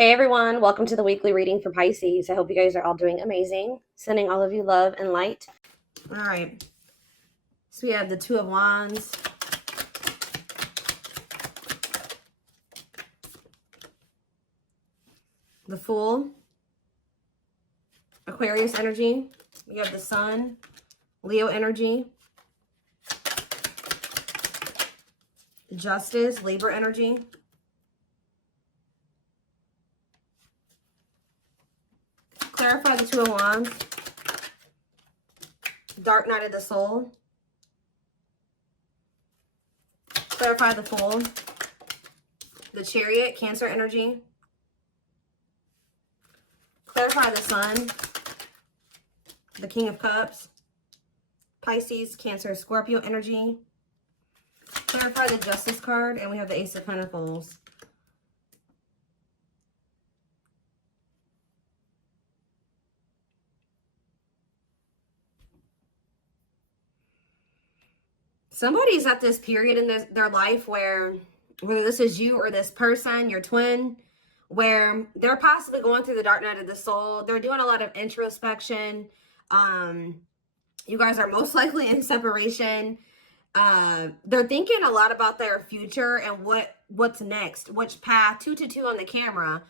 Hey everyone, welcome to the weekly reading for Pisces. I hope you guys are all doing amazing. Sending all of you love and light. All right. So we have the Two of Wands. The Fool. Aquarius energy. We have the Sun. Leo energy. Justice. Libra energy. Clarify the Two of Wands. Dark Night of the Soul. Clarify the Fool. The Chariot. Cancer energy. Clarify the Sun. The King of Cups. Pisces, Cancer, Scorpio energy. Clarify the Justice card. And we have the Ace of Pentacles. Somebody's at this period in their life where, whether this is you or this person, your twin, where they're possibly going through the dark night of the soul. They're doing a lot of introspection. You guys are most likely in separation. They're thinking a lot about their future and what's next, which path. 222 on the camera.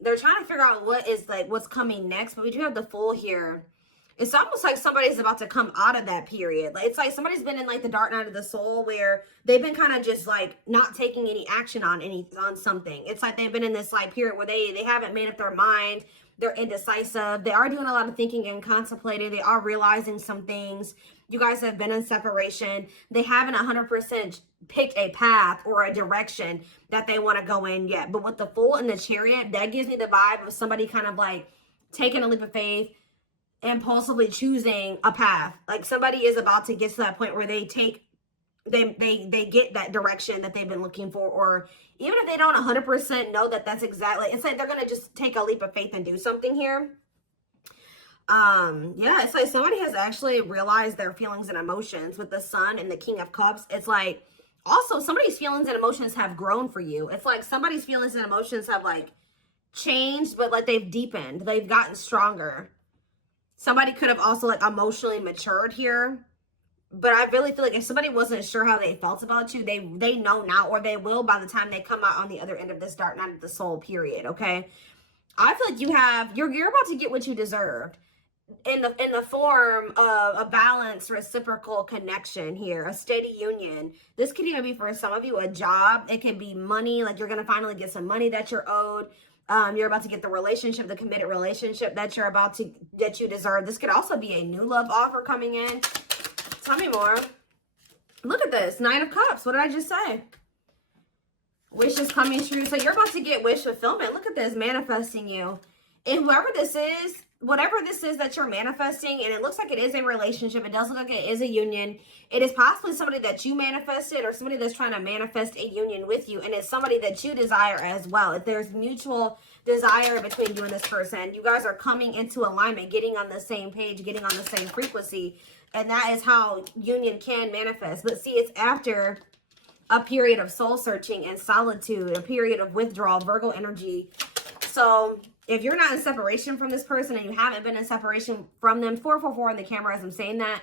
They're trying to figure out what's coming next, but we do have the Fool here. It's almost like somebody's about to come out of that period. Like, it's like somebody's been in like the dark night of the soul where they've been kind of just like not taking any action on something. It's like they've been in this like period where they haven't made up their mind. They're indecisive. They are doing a lot of thinking and contemplating. They are realizing some things. You guys have been in separation. They haven't 100% picked a path or a direction that they want to go in yet. But with the Fool and the Chariot, that gives me the vibe of somebody kind of like taking a leap of faith, impulsively choosing a path. Like somebody is about to get to that point where they get that direction that they've been looking for, or even if they don't 100% know that that's exactly, it's like they're gonna just take a leap of faith and do something here. Yeah, it's like somebody has actually realized their feelings and emotions with the Sun and the King of Cups. It's like also somebody's feelings and emotions have grown for you. It's like somebody's feelings and emotions have like changed, but like they've deepened, they've gotten stronger. Somebody could have also like emotionally matured here. But I really feel like if somebody wasn't sure how they felt about you, they know now, or they will by the time they come out on the other end of this dark night of the soul period, okay? I feel like you're about to get what you deserved in the form of a balanced reciprocal connection here, a steady union. This could even be for some of you a job. It could be money, like you're gonna finally get some money that you're owed. You're about to get the relationship, the committed relationship that you deserve. This could also be a new love offer coming in. Tell me more. Look at this, Nine of Cups. What did I just say? Wishes coming true. So you're about to get wish fulfillment. Look at this, manifesting you. And whoever this is, whatever this is that you're manifesting, and it looks like it is a relationship, it does look like it is a union. It is possibly somebody that you manifested, or somebody that's trying to manifest a union with you, and it's somebody that you desire as well. If there's mutual desire between you and this person, you guys are coming into alignment, getting on the same page, getting on the same frequency, and that is how union can manifest. But see, it's after a period of soul searching and solitude, a period of withdrawal, Virgo energy. So if you're not in separation from this person and you haven't been in separation from them, 444 on the camera as I'm saying that,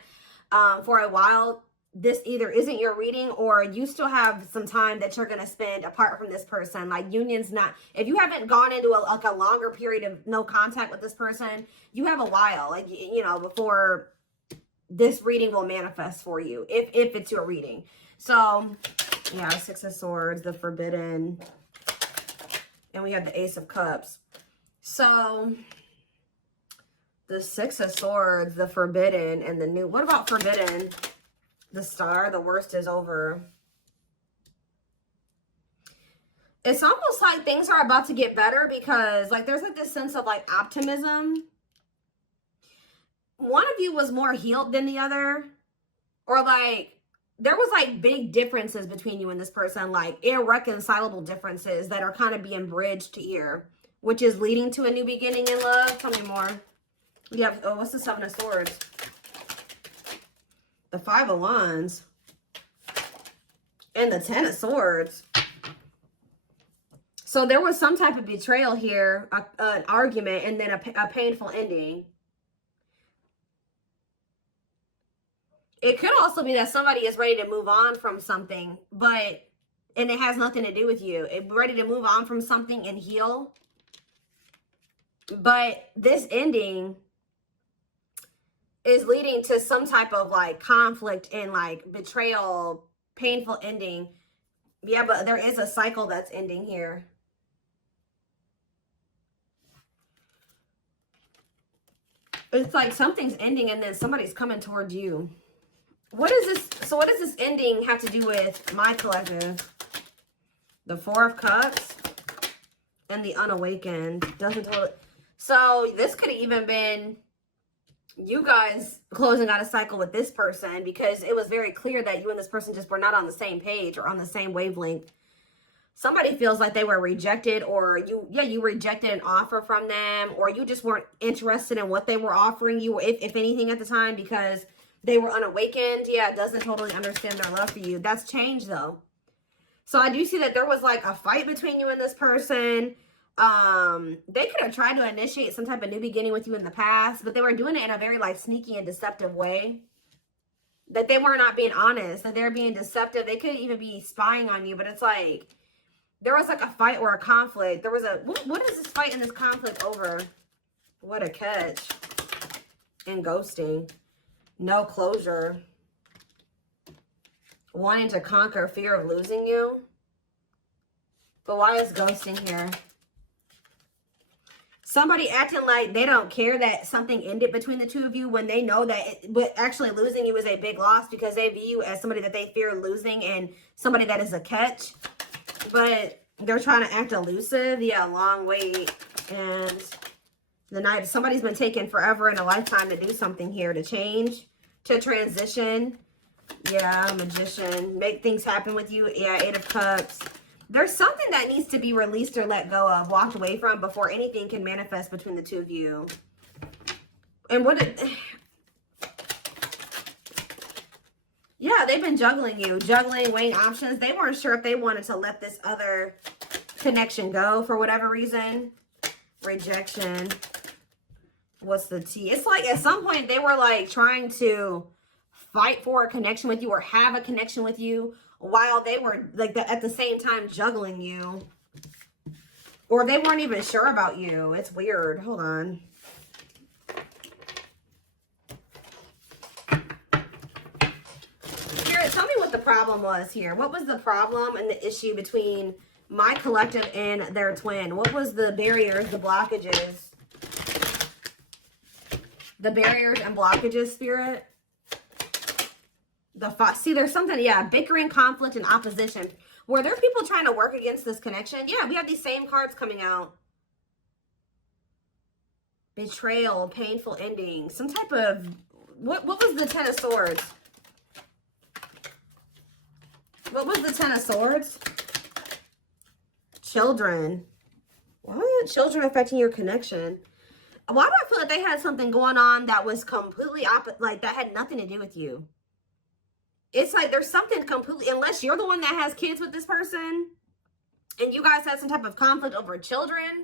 for a while, this either isn't your reading, or you still have some time that you're going to spend apart from this person. Like union's not, if you haven't gone into a longer period of no contact with this person, you have a while, like, you know, before this reading will manifest for you, if it's your reading. So yeah, Six of Swords, the Forbidden, and we have the Ace of Cups. So the Six of Swords, the Forbidden, and the New. What about Forbidden? The Star, the worst is over. It's almost like things are about to get better, because like there's like this sense of like optimism. One of you was more healed than the other, or like there was like big differences between you and this person, like irreconcilable differences that are kind of being bridged here, which is leading to a new beginning in love. Tell me more. We have, oh, what's the Seven of Swords? The Five of Wands. And the Ten of Swords. So there was some type of betrayal here, an argument, and then a painful ending. It could also be that somebody is ready to move on from something, and it has nothing to do with you. It's ready to move on from something and heal. But this ending is leading to some type of like conflict and like betrayal, painful ending. Yeah, but there is a cycle that's ending here. It's like something's ending and then somebody's coming toward you. What is this? So what does this ending have to do with my collective? The Four of Cups and the Unawakened. Doesn't totally. So this could have even been you guys closing out a cycle with this person, because it was very clear that you and this person just were not on the same page or on the same wavelength. Somebody feels like they were rejected, or you rejected an offer from them, or you just weren't interested in what they were offering you, if anything at the time, because they were unawakened. Yeah, it doesn't totally understand their love for you. That's changed though. So I do see that there was like a fight between you and this person. They could have tried to initiate some type of new beginning with you in the past, but they were doing it in a very like sneaky and deceptive way. That they were not being honest, that they're being deceptive. They could even be spying on you, but it's like there was like a fight or a conflict. There was a, what is this fight and this conflict over? What a catch. And ghosting. No closure. Wanting to conquer fear of losing you. But why is ghosting here? Somebody acting like they don't care that something ended between the two of you when they know that but actually losing you is a big loss, because they view you as somebody that they fear losing and somebody that is a catch. But they're trying to act elusive. Yeah, long wait. And the Knight, somebody's been taking forever in a lifetime to do something here, to change, to transition. Yeah, Magician. Make things happen with you. Yeah, Eight of Cups. There's something that needs to be released or let go of, walked away from, before anything can manifest between the two of you. And yeah, they've been juggling you, weighing options. They weren't sure if they wanted to let this other connection go for whatever reason. Rejection. What's the T? It's like at some point they were like trying to fight for a connection with you or have a connection with you while they were like at the same time juggling you. Or they weren't even sure about you. It's weird. Hold on. Spirit, tell me what the problem was here. What was the problem and the issue between my collective and their twin? What was the barriers, the blockages? The barriers and blockages, Spirit? See, there's something, yeah, bickering, conflict, and opposition. Were there people trying to work against this connection? Yeah, we have these same cards coming out. Betrayal, painful ending, some type of, what was the Ten of Swords? What was the Ten of Swords? Children. What? Children affecting your connection. Why do I feel like they had something going on that was completely opposite, like that had nothing to do with you? It's like there's something completely, unless you're the one that has kids with this person and you guys had some type of conflict over children,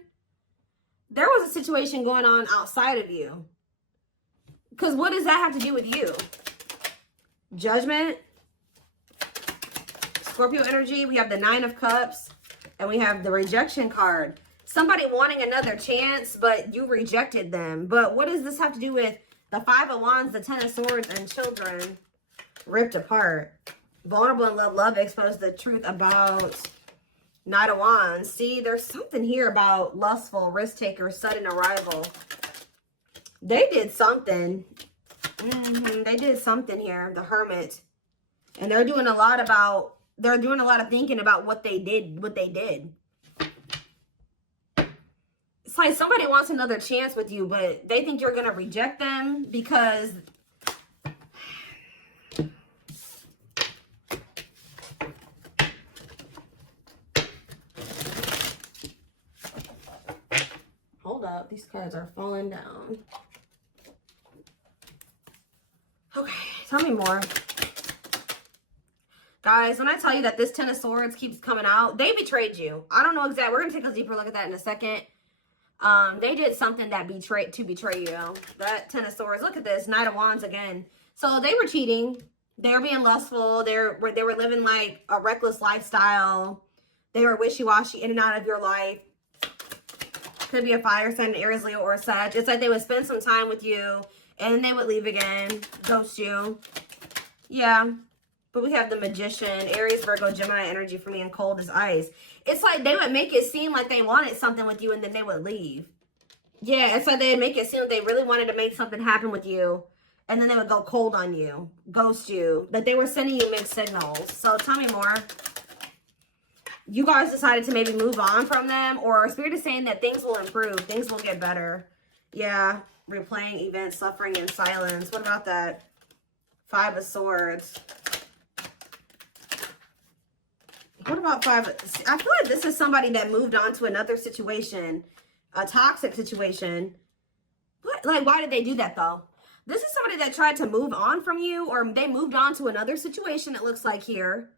there was a situation going on outside of you. Because what does that have to do with you? Judgment. Scorpio energy. We have the Nine of Cups and we have the rejection card. Somebody wanting another chance, but you rejected them. But what does this have to do with the Five of Wands, the Ten of Swords, and children? Ripped apart. Vulnerable in love. Love exposed the truth about Knight of Wands. See, there's something here about lustful, risk taker, sudden arrival. They did something. They did something here. The Hermit. And they're doing a lot of thinking about what they did. It's like somebody wants another chance with you, but they think you're going to reject them because up. These cards are falling down. Okay, tell me more. Guys, when I tell you that this Ten of Swords keeps coming out, they betrayed you. I don't know exactly. We're going to take a deeper look at that in a second. They did something that betray you. That Ten of Swords. Look at this. Knight of Wands again. So they were cheating. They were being lustful. They were living like a reckless lifestyle. They were wishy-washy in and out of your life. Could be a fire sign, Aries, Leo, or Sag. It's like they would spend some time with you and then they would leave again. Ghost you. Yeah. But we have the Magician, Aries, Virgo, Gemini energy for me, and cold as ice. It's like they would make it seem like they wanted something with you and then they would leave. Yeah, it's like they'd make it seem like they really wanted to make something happen with you. And then they would go cold on you, ghost you. That they were sending you mixed signals. So tell me more. You guys decided to maybe move on from them. Or Spirit is saying that things will improve. Things will get better. Yeah, replaying events, suffering in silence. What about that? Five of Swords. What about five? I feel like this is somebody that moved on to another situation. A toxic situation. What? Like, why did they do that, though? This is somebody that tried to move on from you, or they moved on to another situation, it looks like here,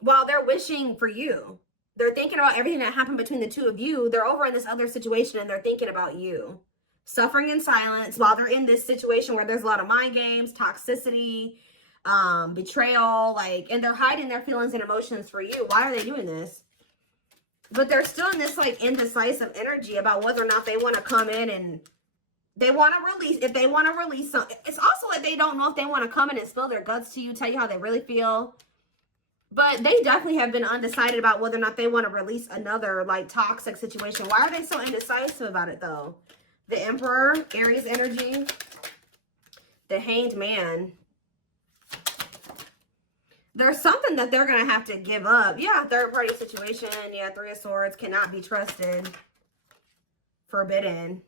while they're wishing for you. They're thinking about everything that happened between the two of you. They're over in this other situation, and they're thinking about you. Suffering in silence while they're in this situation where there's a lot of mind games, toxicity, betrayal, like, and they're hiding their feelings and emotions for you. Why are they doing this? But they're still in this, like, indecisive energy about whether or not they want to come in and they want to release, if they want to release something. It's also like they don't know if they want to come in and spill their guts to you, tell you how they really feel. But they definitely have been undecided about whether or not they want to release another, like, toxic situation. Why are they so indecisive about it, though? The Emperor, Aries energy. The Hanged Man. There's something that they're going to have to give up. Yeah, third-party situation. Yeah, Three of Swords. Cannot be trusted. Forbidden.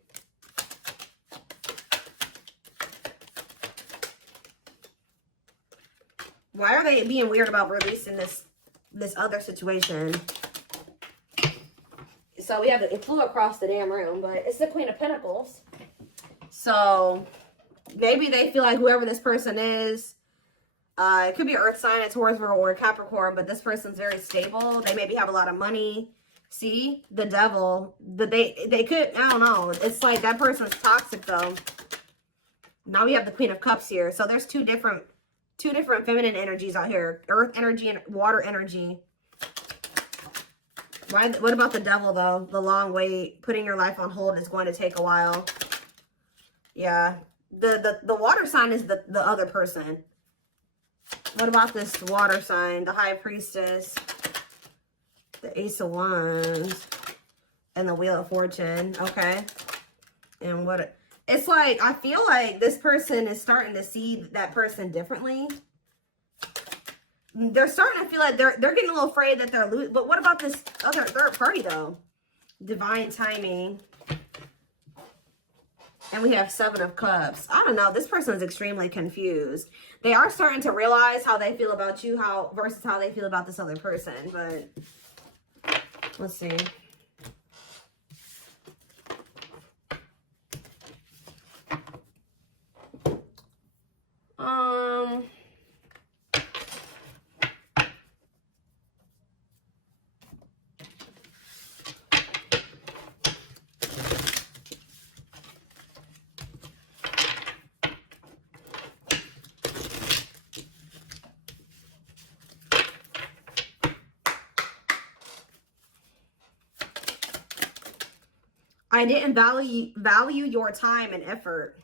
Why are they being weird about releasing this other situation? So we have it flew across the damn room, but it's the Queen of Pentacles. So maybe they feel like whoever this person is, it could be an Earth sign, a Taurus, Virgo, or Capricorn, but this person's very stable. They maybe have a lot of money. See, the Devil, but they could, I don't know. It's like that person's toxic though. Now we have the Queen of Cups here. So there's two different feminine energies out here. Earth energy and water energy. What about the Devil, though? The long wait. Putting your life on hold is going to take a while. Yeah. The water sign is the other person. What about this water sign? The High Priestess. The Ace of Wands. And the Wheel of Fortune. Okay. And what... It's like, I feel like this person is starting to see that person differently. They're starting to feel like they're getting a little afraid that they're losing. But what about this other third party, though? Divine timing. And we have Seven of Cups. I don't know. This person is extremely confused. They are starting to realize how they feel about you versus how they feel about this other person. But let's see. I didn't value your time and effort.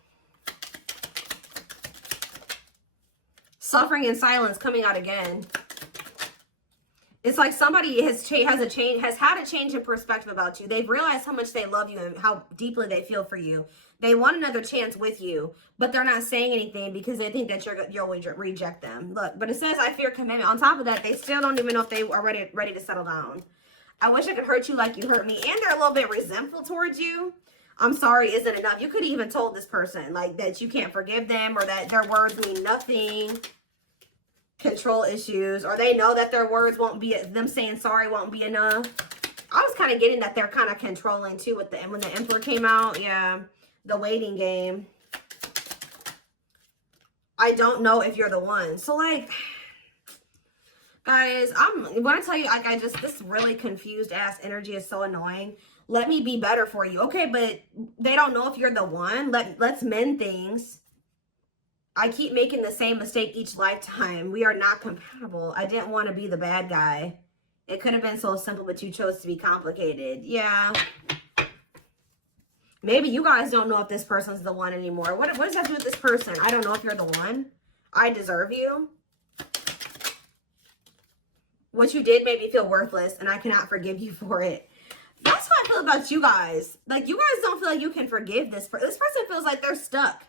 Suffering in silence coming out again. It's like somebody has had a change in perspective about you. They've realized how much they love you and how deeply they feel for you. They want another chance with you, but they're not saying anything because they think that you'll reject them. Look, but it says, I fear commitment. On top of that, they still don't even know if they are ready to settle down. I wish I could hurt you like you hurt me. And they're a little bit resentful towards you. I'm sorry isn't enough. You could even told this person like that you can't forgive them or that their words mean nothing. Control issues. Or they know that their words won't be, them saying sorry won't be enough. I was kind of getting that they're kind of controlling too with when the Emperor came out. Yeah. The waiting game. I don't know if you're the one. So like... Guys, when I tell you, like, this really confused ass energy is so annoying. Let me be better for you. Okay, but they don't know if you're the one. Let's mend things. I keep making the same mistake each lifetime. We are not compatible. I didn't want to be the bad guy. It could have been so simple, but you chose to be complicated. Yeah. Maybe you guys don't know if this person's the one anymore. What does that have to do with this person? I don't know if you're the one. I deserve you. What you did made me feel worthless, and I cannot forgive you for it. That's how I feel about you guys. Like, you guys don't feel like you can forgive this person. This person feels like they're stuck.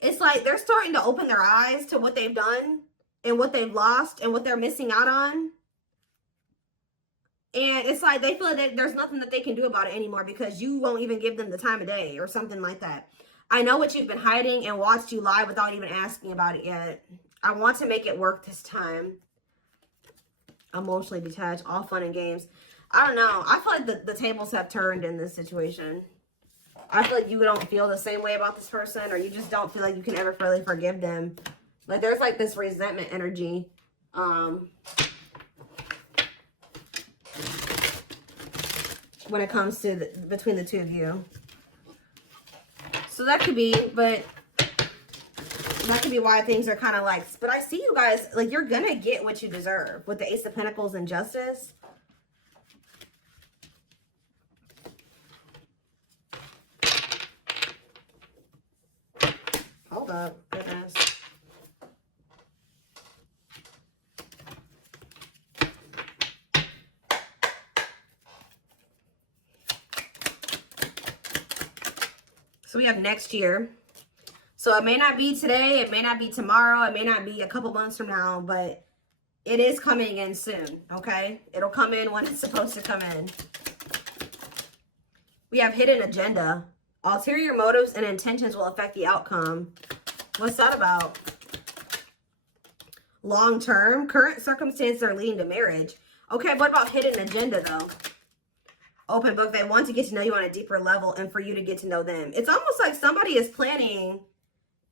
It's like they're starting to open their eyes to what they've done and what they've lost and what they're missing out on. And it's like they feel that there's nothing that they can do about it anymore because you won't even give them the time of day or something like that. I know what you've been hiding and watched you lie without even asking about it yet. I want to make it work this time. Emotionally detached, all fun and games. I don't know. I feel like the tables have turned in this situation. I feel like you don't feel the same way about this person, or you just don't feel like you can ever really forgive them. Like, there's like this resentment energy. When it comes to between the two of you. So that could be, but that could be why things are kind of like, but I see you guys, like, you're gonna get what you deserve with the Ace of Pentacles and Justice. Hold up, goodness. So we have next year. So it may not be today, it may not be tomorrow, it may not be a couple months from now, but it is coming in soon, okay? It'll come in when it's supposed to come in. We have hidden agenda. Ulterior motives and intentions will affect the outcome. What's that about? Long term, current circumstances are leading to marriage. Okay, what about hidden agenda though? Open book, they want to get to know you on a deeper level and for you to get to know them. It's almost like somebody is planning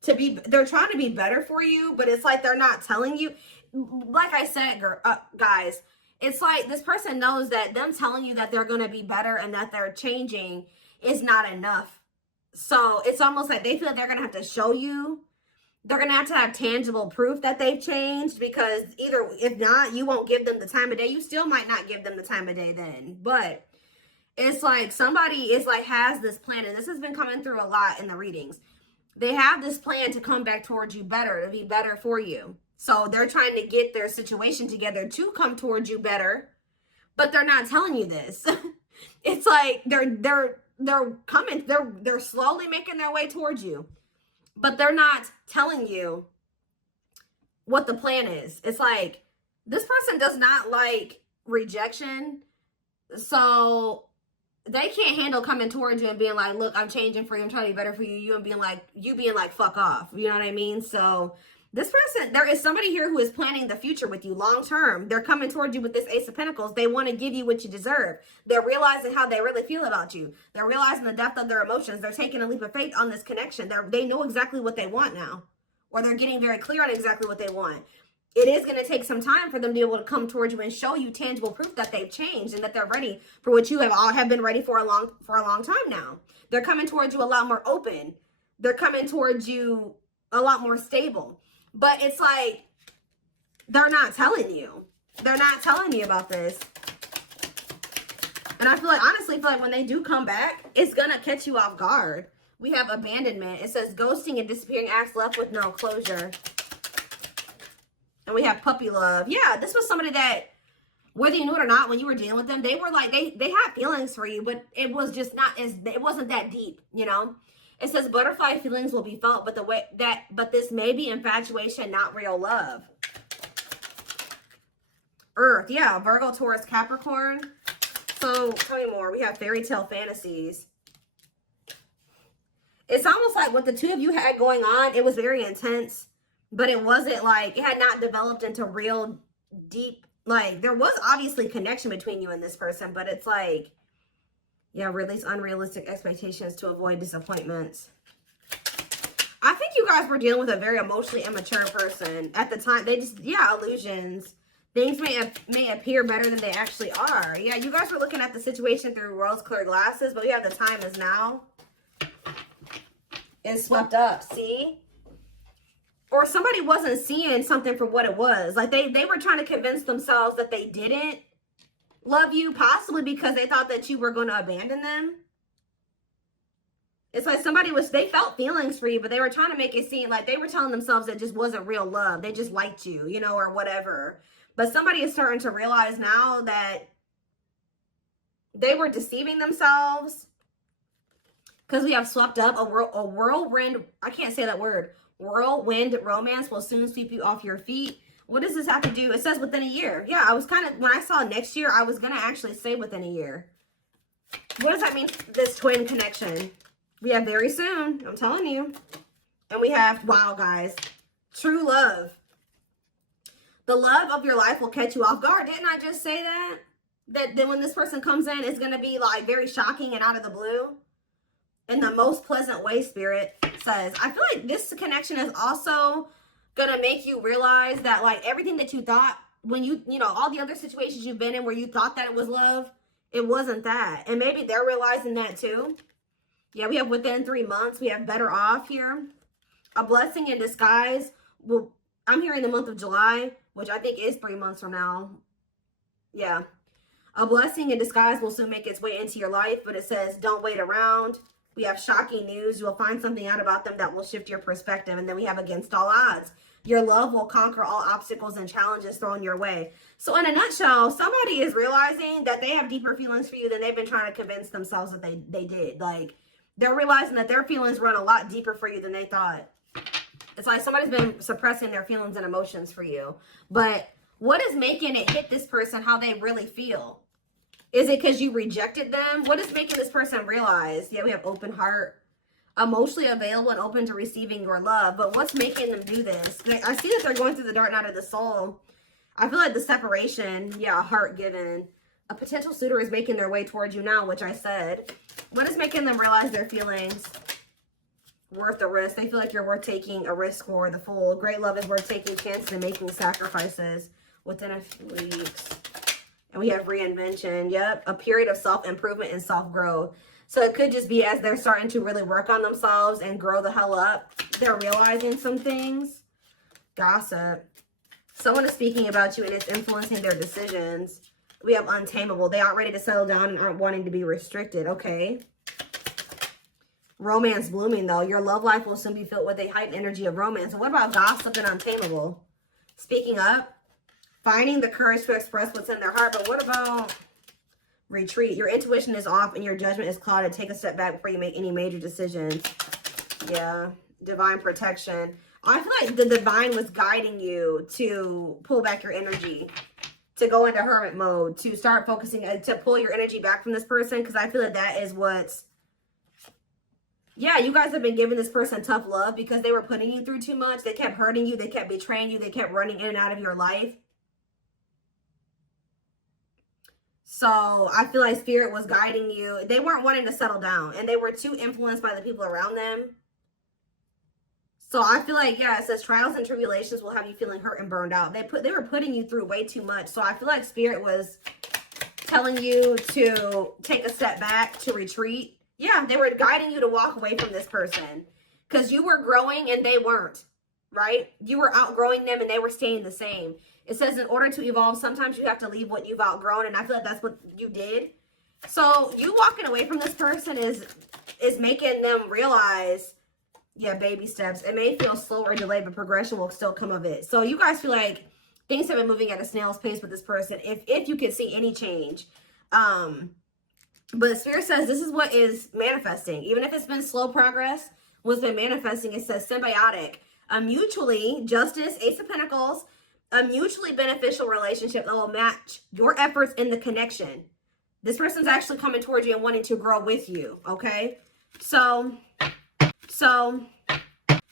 to be, they're trying to be better for you, but it's like they're not telling you. Like I said, guys, it's like this person knows that them telling you that they're going to be better and that they're changing is not enough. So it's almost like they feel like they're going to have to show you. They're going to have tangible proof that they've changed, because either, if not, you won't give them the time of day. You still might not give them the time of day then. But it's like somebody is like, has this plan, and this has been coming through a lot in the readings. They have this plan to come back towards you better, to be better for you. So they're trying to get their situation together to come towards you better, but they're not telling you this. It's like they're coming, they're slowly making their way towards you, but they're not telling you what the plan is. It's like this person does not like rejection, so they can't handle coming towards you and being like, look, I'm changing for you, I'm trying to be better for you, you being like, fuck off. You know what I mean? So this person, there is somebody here who is planning the future with you long term. They're coming towards you with this Ace of Pentacles. They want to give you what you deserve. They're realizing how they really feel about you. They're realizing the depth of their emotions. They're taking a leap of faith on this connection. They know exactly what they want now, or they're getting very clear on exactly what they want. It is going to take some time for them to be able to come towards you and show you tangible proof that they've changed and that they're ready for what you have been ready for a long time now. They're coming towards you a lot more open. They're coming towards you a lot more stable. But it's like, they're not telling you. They're not telling me about this. And I feel like, honestly, when they do come back, it's going to catch you off guard. We have abandonment. It says ghosting and disappearing acts left with no closure. And we have puppy love. Yeah, this was somebody that, whether you knew it or not, when you were dealing with them, they were like, they had feelings for you, but it was just not it wasn't that deep, you know? It says butterfly feelings will be felt, but this may be infatuation, not real love. Earth, yeah, Virgo, Taurus, Capricorn. So tell me more. We have fairy tale fantasies. It's almost like what the two of you had going on, it was very intense, but it wasn't like, it had not developed into real deep, like, there was obviously connection between you and this person, but it's like, yeah, release unrealistic expectations to avoid disappointments. I think you guys were dealing with a very emotionally immature person. At the time, they just, yeah, illusions. Things may appear better than they actually are. Yeah, you guys were looking at the situation through rose-colored glasses, but we have the time is now. It's swept up, see? Or somebody wasn't seeing something for what it was. Like they were trying to convince themselves that they didn't love you, possibly because they thought that you were going to abandon them. It's like they felt feelings for you, but they were trying to make it seem like they were telling themselves it just wasn't real love. They just liked you, you know, or whatever. But somebody is starting to realize now that they were deceiving themselves, because we have swept up. A whirlwind, I can't say that word. Whirlwind romance will soon sweep you off your feet. What does this have to do? It says within a year. Yeah, I was kind of, when I saw next year, I was going to actually say within a year. What does that mean, this twin connection? We have very soon, I'm telling you. And we have, wow, guys, true love. The love of your life will catch you off guard. Didn't I just say that? That when this person comes in, it's going to be like very shocking and out of the blue. In the most pleasant way, Spirit says. I feel like this connection is also going to make you realize that like everything that you thought when you know, all the other situations you've been in where you thought that it was love, it wasn't that. And maybe they're realizing that too. Yeah, we have within 3 months. We have better off here. A blessing in disguise. Well, I'm here in the month of July, which I think is 3 months from now. Yeah. A blessing in disguise will soon make its way into your life, but it says don't wait around. We have shocking news. You'll find something out about them that will shift your perspective. And then we have against all odds. Your love will conquer all obstacles and challenges thrown your way. So in a nutshell, somebody is realizing that they have deeper feelings for you than they've been trying to convince themselves that they did. Like, they're realizing that their feelings run a lot deeper for you than they thought. It's like somebody's been suppressing their feelings and emotions for you. But what is making it hit this person how they really feel? Is it because you rejected them? What is making this person realize? Yeah, we have open heart, emotionally available and open to receiving your love. But what's making them do this? I see that they're going through the dark night of the soul. I feel like the separation, yeah, heart given. A potential suitor is making their way towards you now, which I said. What is making them realize their feelings worth the risk? They feel like you're worth taking a risk for. The Fool. Great love is worth taking chances and making sacrifices within a few weeks. And we have reinvention. Yep. A period of self-improvement and self-growth. So it could just be as they're starting to really work on themselves and grow the hell up, they're realizing some things. Gossip. Someone is speaking about you and it's influencing their decisions. We have untamable. They aren't ready to settle down and aren't wanting to be restricted. Okay. Romance blooming, though. Your love life will soon be filled with a heightened energy of romance. And what about gossip and untamable? Speaking up. Finding the courage to express what's in their heart. But what about retreat? Your intuition is off and your judgment is clouded. Take a step back before you make any major decisions. Yeah. Divine protection. I feel like the divine was guiding you to pull back your energy. To go into hermit mode. To start focusing. To pull your energy back from this person. Because I feel like that is what's... Yeah, you guys have been giving this person tough love because they were putting you through too much. They kept hurting you. They kept betraying you. They kept running in and out of your life. So I feel like Spirit was guiding you. They weren't wanting to settle down. And they were too influenced by the people around them. So I feel like, yeah, it says trials and tribulations will have you feeling hurt and burned out. They were putting you through way too much. So I feel like Spirit was telling you to take a step back, to retreat. Yeah, they were guiding you to walk away from this person. Because you were growing and they weren't, right? You were outgrowing them and they were staying the same. It says in order to evolve, sometimes you have to leave what you've outgrown. And I feel like that's what you did. So you walking away from this person is making them realize, yeah, baby steps. It may feel slow or delayed, but progression will still come of it. So you guys feel like things have been moving at a snail's pace with this person. If you can see any change. But Spirit says this is what is manifesting. Even if it's been slow progress, what's been manifesting, it says symbiotic. Mutually, justice, Ace of Pentacles, a mutually beneficial relationship that will match your efforts in the connection. This person's actually coming towards you and wanting to grow with you, okay? So